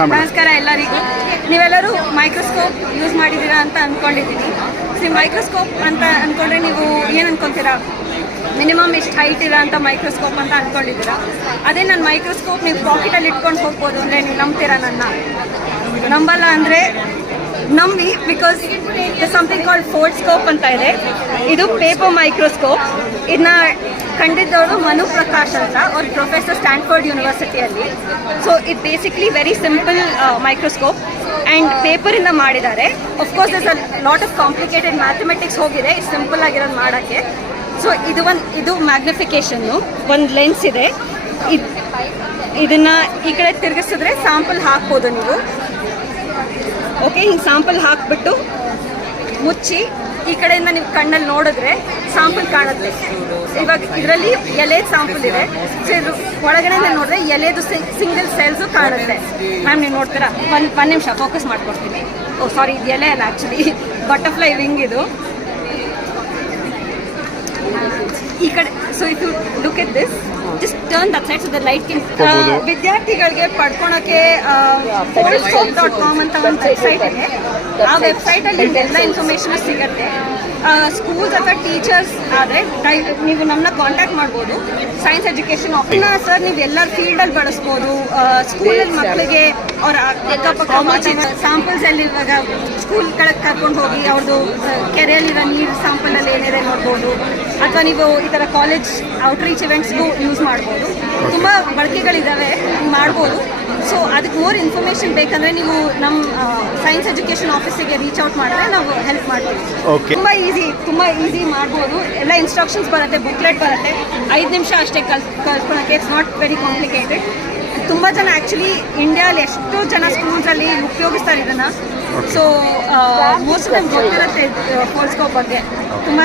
ನಮಸ್ಕಾರ ಎಲ್ಲರಿಗೂ. ನೀವೆಲ್ಲರೂ ಮೈಕ್ರೋಸ್ಕೋಪ್ ಯೂಸ್ ಮಾಡಿದ್ದೀರಾ ಅಂತ ಅಂದ್ಕೊಂಡಿದ್ದೀನಿ ಸಿ ಮೈಕ್ರೋಸ್ಕೋಪ್ ಅಂತ ಅಂದ್ಕೊಂಡ್ರೆ ನೀವು ಏನು ಅನ್ಕೊಂತೀರಾ? ಮಿನಿಮಮ್ ಎಷ್ಟು ಹೈಟ್ ಇರೋ ಅಂತ ಮೈಕ್ರೋಸ್ಕೋಪ್ ಅಂತ ಅಂದ್ಕೊಂಡಿದ್ದೀರಾ ಅದೇ ನನ್ನ ಮೈಕ್ರೋಸ್ಕೋಪ್ ನೀವು ಪಾಕೆಟಲ್ಲಿ ಇಟ್ಕೊಂಡು ಹೋಗ್ಬೋದು ಅಂದರೆ ನೀವು ನಂಬ್ತೀರಾ ನನ್ನ? ನಂಬಲ್ಲ ಅಂದರೆ ನಂಬಿ because something called Ford scope ಅಂತ ಇದೆ. ಇದು ಪೇಪರ್ ಮೈಕ್ರೋಸ್ಕೋಪ್ ಇದನ್ನ ಕಂಡಿದ್ದವರು ಮನು ಪ್ರಕಾಶ್ ಅಂತ. ಅವ್ರ ಪ್ರೊಫೆಸರ್ ಸ್ಟ್ಯಾನ್ಫರ್ಡ್ ಯೂನಿವರ್ಸಿಟಿಯಲ್ಲಿ ಸೊ ಇದು basically very simple microscope and ಪೇಪರಿಂದ ಮಾಡಿದ್ದಾರೆ. Of course is a lot of complicated mathematics ಹೋಗಿದೆ. ಇದು ಸಿಂಪಲ್ ಆಗಿರೋದು ಮಾಡೋಕ್ಕೆ. ಸೊ ಇದು ಒಂದು, ಇದು ಮ್ಯಾಗ್ನಿಫಿಕೇಷನ್ನು ಒಂದು ಲೆನ್ಸ್ ಇದೆ. ಇದು, ಇದನ್ನು ಈ ಕಡೆ ತಿರುಗಿಸಿದ್ರೆ ಸ್ಯಾಂಪಲ್ ಹಾಕ್ಬೋದು ನೀವು. ಓಕೆ ಹಿಂಗೆ ಸಾಂಪಲ್ ಹಾಕ್ಬಿಟ್ಟು ಮುಚ್ಚಿ, ಈ ಕಡೆಯಿಂದ ನೀವು ಕಣ್ಣಲ್ಲಿ ನೋಡಿದ್ರೆ ಸಾಂಪಲ್ ಕಾಣುತ್ತೆ. ಇವಾಗ ಇದರಲ್ಲಿ ಎಲೆ ಸಾಂಪಲ್ ಇದೆ. ಸೊ ಇದು ಒಳಗಡೆ ನೋಡಿದ್ರೆ ಎಲೆದು ಸಿಂಗಲ್ ಸೆಲ್ಸು ಕಾಣುತ್ತೆ. ಮ್ಯಾಮ್ ನೀವು ನೋಡ್ತೀರಾ? ಒಂದು ಒಂದು ನಿಮಿಷ ಫೋಕಸ್ ಮಾಡ್ಕೊಡ್ತೀನಿ. ಓ ಸಾರಿ ಇದು ಎಲೆ ಅಲ್ಲ ಆ್ಯಕ್ಚುಲಿ ಬಟರ್ಫ್ಲೈ ವಿಂಗ್ ಇದು. ಈ ಕಡೆ so if you look at this just turn that side so the light ಕಿನ್. ವಿದ್ಯಾರ್ಥಿಗಳಿಗೆ ಪಡ್ಕೊಳಕ್ಕೆ ಡಾಟ್ ಕಾಮ್ ಅಂತ ಒಂದು ವೆಬ್ಸೈಟ್ ಇದೆ. ಆ ವೆಬ್ಸೈಟಲ್ಲಿ ಎಲ್ಲ ಇನ್ಫಾರ್ಮೇಷನ್ ಸಿಗುತ್ತೆ. ಸ್ಕೂಲ್ಸ್ ಅಥವಾ ಟೀಚರ್ಸ್ ಆದರೆ ನೀವು ನಮ್ಮನ್ನ ಕಾಂಟ್ಯಾಕ್ಟ್ ಮಾಡ್ಬೋದು. ಸೈನ್ಸ್ ಎಜುಕೇಷನ್ ಆಫ್ನ ಸರ್ ನೀವು ಎಲ್ಲ ಫೀಲ್ಡಲ್ಲಿ ಬಳಸ್ಬೋದು. ಸ್ಕೂಲಲ್ಲಿ ಮಕ್ಕಳಿಗೆ ಅವ್ರ ಅಕ್ಕಪಕ್ಕ ಸ್ಯಾಂಪಲ್ಸ್ ಅಲ್ಲಿ ಇವಾಗ ಸ್ಕೂಲ್ ಕಡೆಗೆ ಕರ್ಕೊಂಡು ಹೋಗಿ ಅವ್ರದ್ದು ಕೆರೆಯಲ್ಲಿರೋ ನೀರು ಸ್ಯಾಂಪಲಲ್ಲಿ ಏನಿದೆ ನೋಡ್ಬೋದು. ಅಥವಾ ನೀವು ಈ ಥರ ಕಾಲೇಜ್ ಔಟ್ರೀಚ್ ಇವೆಂಟ್ಸ್ಗೂ ಯೂಸ್ ಮಾಡ್ಬೋದು. ತುಂಬ ಬಳಕೆಗಳಿದ್ದಾವೆ ಮಾಡ್ಬೋದು. ಸೊ ಅದಕ್ಕೆ ಮೋರ್ ಇನ್ಫಾರ್ಮೇಷನ್ ಬೇಕಂದ್ರೆ ನೀವು ನಮ್ಮ ಸೈನ್ಸ್ ಎಜುಕೇಷನ್ ಆಫೀಸಿಗೆ ರೀಚ್ ಔಟ್ ಮಾಡಿದ್ರೆ ನಾವು ಹೆಲ್ಪ್ ಮಾಡ್ಬೋದು. ತುಂಬ ಈಸಿ ತುಂಬ ಈಸಿ ಮಾಡ್ಬೋದು. ಎಲ್ಲ ಇನ್ಸ್ಟ್ರಕ್ಷನ್ಸ್ ಬರುತ್ತೆ ಬುಕ್ಲೆಟ್ ಬರುತ್ತೆ. ಐದು ನಿಮಿಷ ಅಷ್ಟೇ ಕಲ್ ಕಲ್ಸ್ಕೊಳಕ್ಕೆ ಇಟ್ಸ್ ನಾಟ್ ವೆರಿ ಕಾಂಪ್ಲಿಕೇಟೆಡ್ ತುಂಬ ಜನ ಆ್ಯಕ್ಚುಲಿ ಇಂಡಿಯಾದಲ್ಲಿ ಎಷ್ಟೋ ಜನ ಸ್ಕೂಲ್ಸಲ್ಲಿ ಉಪಯೋಗಿಸ್ತಾರೆ ಇದನ್ನು. ಸೊ ಮೋಸ್ಟ್ ನಮ್ಗೆ ಗೊತ್ತಿರುತ್ತೆ ಫೋರ್ಸ್ಕೋಪ್ ಬಗ್ಗೆ. ತುಂಬ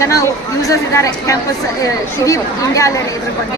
ಜನ ಯೂಸರ್ಸ್ ಇದ್ದಾರೆ ಕ್ಯಾಂಪಸ್ ಇಡೀ ಇಂಡಿಯಾದಲ್ಲಿ ಇದ್ರ ಬಗ್ಗೆ.